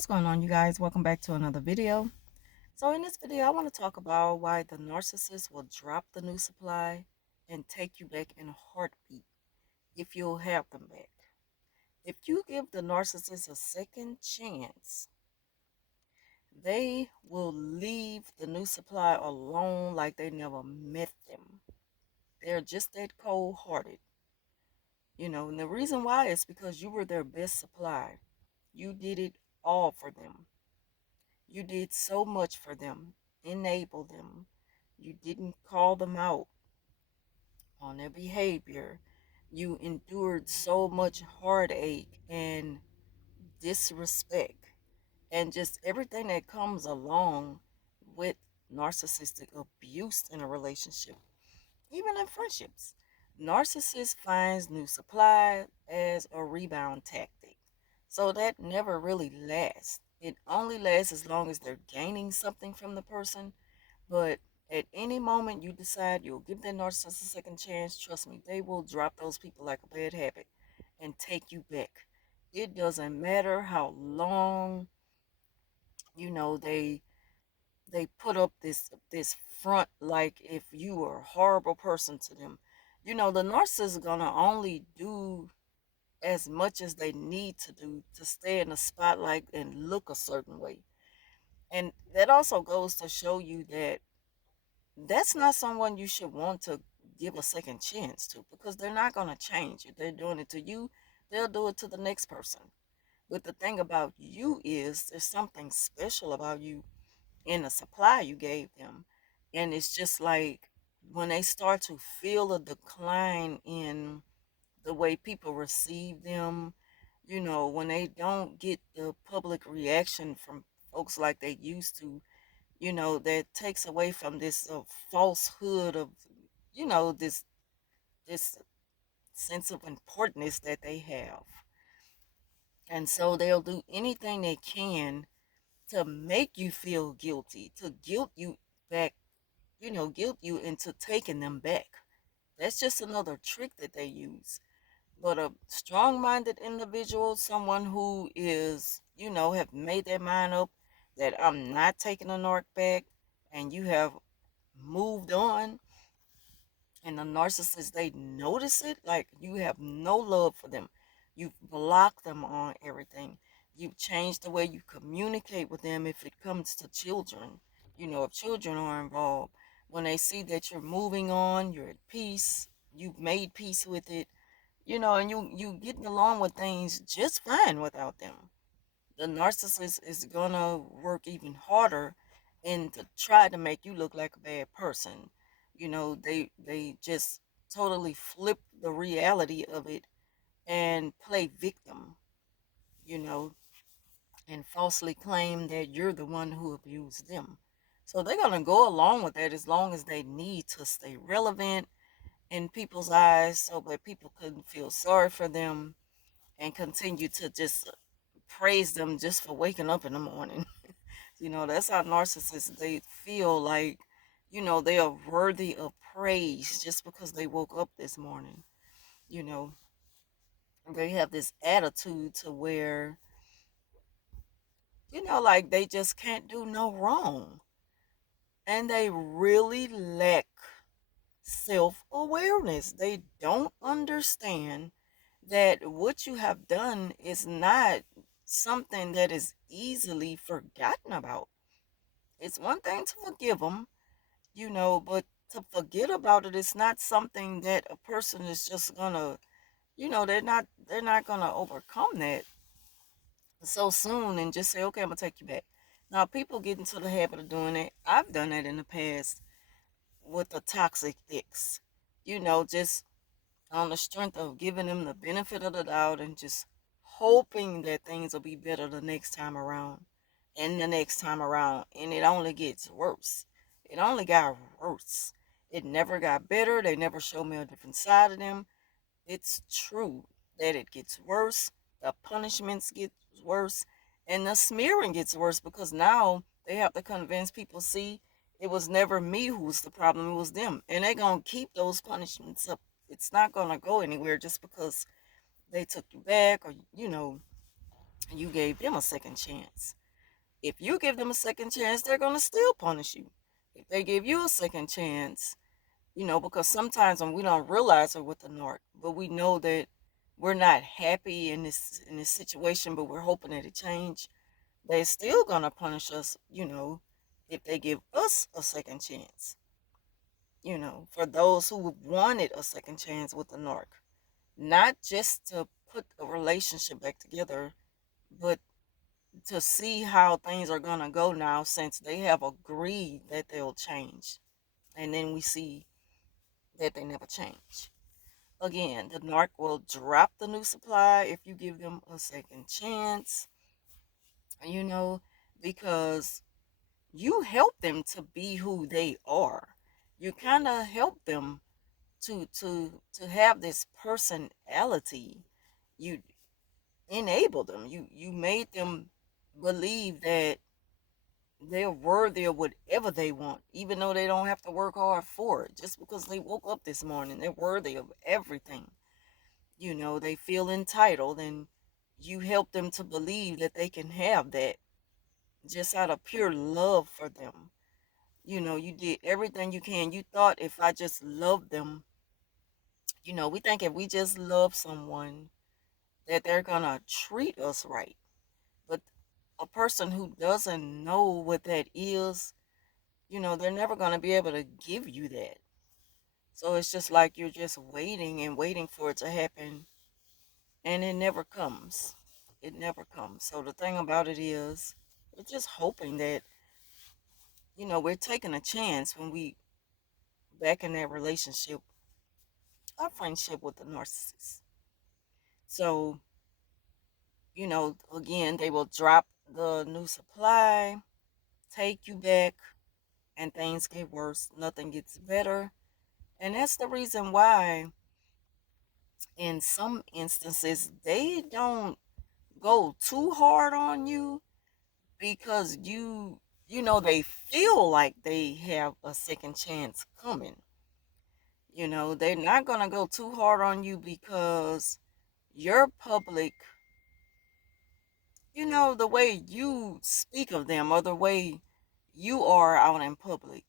What's going on, you guys? Welcome back to another video. So in this video, I want to talk about why the narcissist will drop the new supply and take you back in a heartbeat if you'll have them back. If you give the narcissist a second chance, they will leave the new supply alone like they never met them. They're just that cold-hearted. And the reason why is because you were their best supply. You did it all for them. You did so much for them, enable them. You didn't call them out on their behavior. You endured so much heartache and disrespect and just everything that comes along with narcissistic abuse in a relationship, even in friendships. Narcissist finds new supply as a rebound tactic. So that never really lasts. It only lasts as long as they're gaining something from the person. But at any moment you decide you'll give that narcissist a second chance, trust me, they will drop those people like a bad habit and take you back. It doesn't matter how long, they put up this front like if you were a horrible person to them. The narcissist is gonna only do as much as they need to do to stay in the spotlight and look a certain way. And that also goes to show you that that's not someone you should want to give a second chance to, because they're not going to change. If they're doing it to you, they'll do it to the next person. But the thing about you is there's something special about you in the supply you gave them. And it's just like when they start to feel a decline in the way people receive them, when they don't get the public reaction from folks like they used to, that takes away from this falsehood of, this sense of importance that they have. And so they'll do anything they can to make you feel guilty, to guilt you back, guilt you into taking them back. That's just another trick that they use. But a strong-minded individual, someone who is, have made their mind up that I'm not taking a narc back, and you have moved on, and the narcissist, they notice it, like you have no love for them. You've blocked them on everything. You've changed the way you communicate with them if it comes to children. If children are involved, when they see that you're moving on, you're at peace, you've made peace with it, and you getting along with things just fine without them. The narcissist is gonna work even harder and to try to make you look like a bad person. They just totally flip the reality of it and play victim, you know, and falsely claim that you're the one who abused them. So they're gonna go along with that as long as they need to stay relevant in people's eyes so that people couldn't feel sorry for them and continue to just praise them just for waking up in the morning. That's how narcissists, they feel like, they are worthy of praise just because they woke up this morning. You know, they have this attitude to where, like they just can't do no wrong. And they really lack self awareness. They don't understand that what you have done is not something that is easily forgotten about. It's one thing to forgive them, but to forget about it is not something that a person is just gonna, they're not gonna overcome that so soon and just say, okay, I'm gonna take you back. Now, people get into the habit of doing it. I've done that in the past with a toxic ex, just on the strength of giving them the benefit of the doubt and just hoping that things will be better the next time around and the next time around. And it only gets worse. It only got worse. It never got better. They never showed me a different side of them. It's true that it gets worse. The punishments get worse. And the smearing gets worse because now they have to convince people, see, it was never me who was the problem, it was them. And they're going to keep those punishments up. It's not going to go anywhere just because they took you back or, You gave them a second chance. If you give them a second chance, they're going to still punish you. If they give you a second chance, because sometimes when we don't realize it with the narc, but we know that we're not happy in this situation, but we're hoping that it change. They're still gonna punish us, if they give us a second chance. For those who wanted a second chance with the narc, not just to put a relationship back together, but to see how things are gonna go now since they have agreed that they'll change, and then we see that they never change. Again, the narc will drop the new supply if you give them a second chance, you know, because you help them to be who they are. You kind of help them to have this personality. You enable them. You made them believe that they're worthy of whatever they want, even though they don't have to work hard for it. Just because they woke up this morning, they're worthy of everything. They feel entitled, and you help them to believe that they can have that just out of pure love for them. You did everything you can. You thought if I just loved them, we think if we just love someone that they're gonna treat us right. But a person who doesn't know what that is, they're never gonna be able to give you that. So it's just like you're just waiting and waiting for it to happen, and it never comes. It never comes. So the thing about it is, we're just hoping that, we're taking a chance when we back in that relationship, our friendship with the narcissist. So, again, they will drop the new supply, take you back, and things get worse. Nothing gets better. And that's the reason why, in some instances, they don't go too hard on you because they feel like they have a second chance coming. They're not going to go too hard on you because your public, the way you speak of them or the way you are out in public,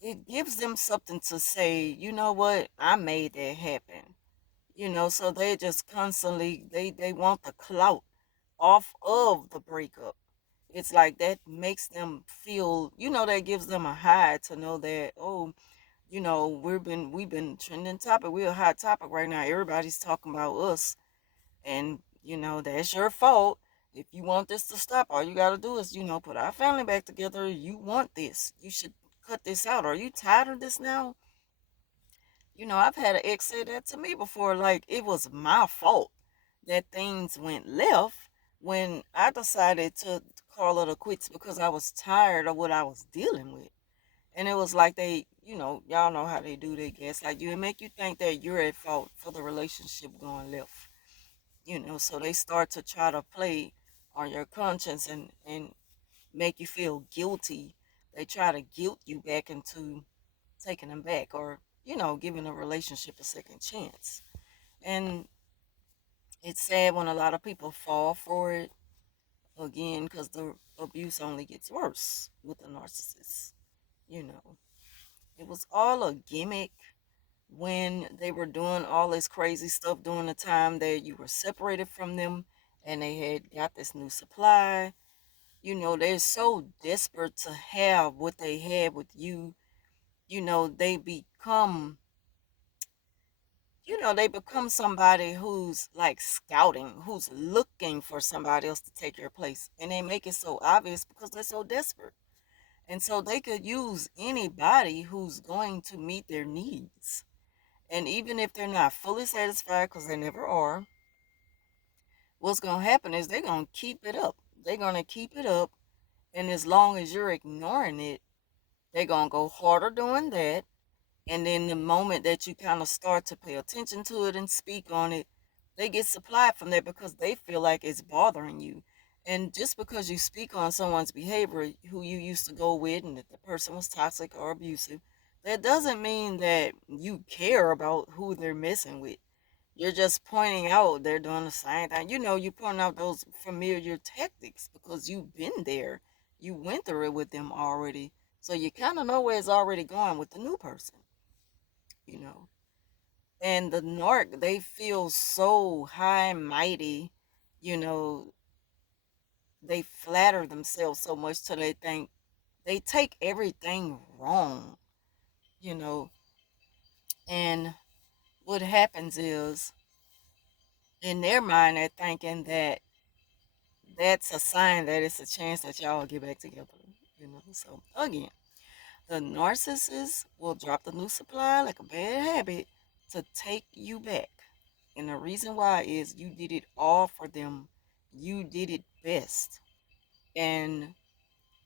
it gives them something to say, you know what, I made that happen. So they just constantly, they want the clout off of the breakup. It's like that makes them feel, that gives them a high to know that, oh, we've been trending topic. We're a hot topic right now. Everybody's talking about us, and that's your fault. If you want this to stop, all you got to do is, put our family back together. You want this. You should cut this out. Are you tired of this now? I've had an ex say that to me before. Like, it was my fault that things went left when I decided to call it a quits because I was tired of what I was dealing with. And it was like y'all know how they do their gaslight you and make you think that you're at fault for the relationship going left. So they start to try to play on your conscience and make you feel guilty. They try to guilt you back into taking them back, or giving a relationship a second chance. And it's sad when a lot of people fall for it, again, because the abuse only gets worse with the narcissist. you know it was all a gimmick when they were doing all this crazy stuff during the time that you were separated from them, and they had got this new supply. They're so desperate to have what they had with you. They become somebody who's like scouting, who's looking for somebody else to take your place. And they make it so obvious because they're so desperate. And so they could use anybody who's going to meet their needs. And even if they're not fully satisfied, because they never are, what's going to happen is they're going to keep it up. They're going to keep it up. And as long as you're ignoring it, they're going to go harder doing that. And then the moment that you kind of start to pay attention to it and speak on it, they get supplied from there because they feel like it's bothering you. And just because you speak on someone's behavior who you used to go with and that the person was toxic or abusive, that doesn't mean that you care about who they're messing with. You're just pointing out they're doing the same thing. You know, you pointing out those familiar tactics because you've been there. You went through it with them already. So you kind of know where it's already going with the new person, you know. And the narc, they feel so high and mighty, you know, they flatter themselves so much till they think they take everything wrong, you know. And what happens is in their mind, they're thinking that that's a sign that it's a chance that y'all get back together, you know. So again, the narcissist will drop the new supply like a bad habit to take you back. And the reason why is you did it all for them. You did it best. And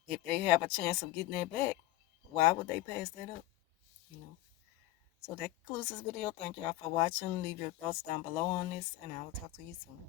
if they have a chance of getting it back, why would they pass that up? You know. So that concludes this video. Thank y'all for watching. Leave your thoughts down below on this, and I will talk to you soon.